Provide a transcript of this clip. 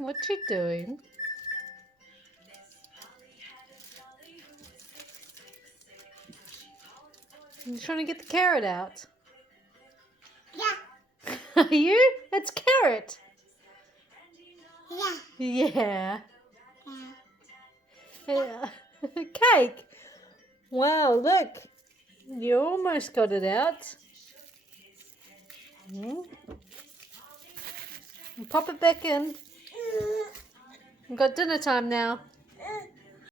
What's she doing? You trying to get the carrot out? Yeah. Are you? It's carrot. Yeah. Yeah. Yeah. Cake. Wow, look. You almost got it out. Pop it back in. We've got dinner time now.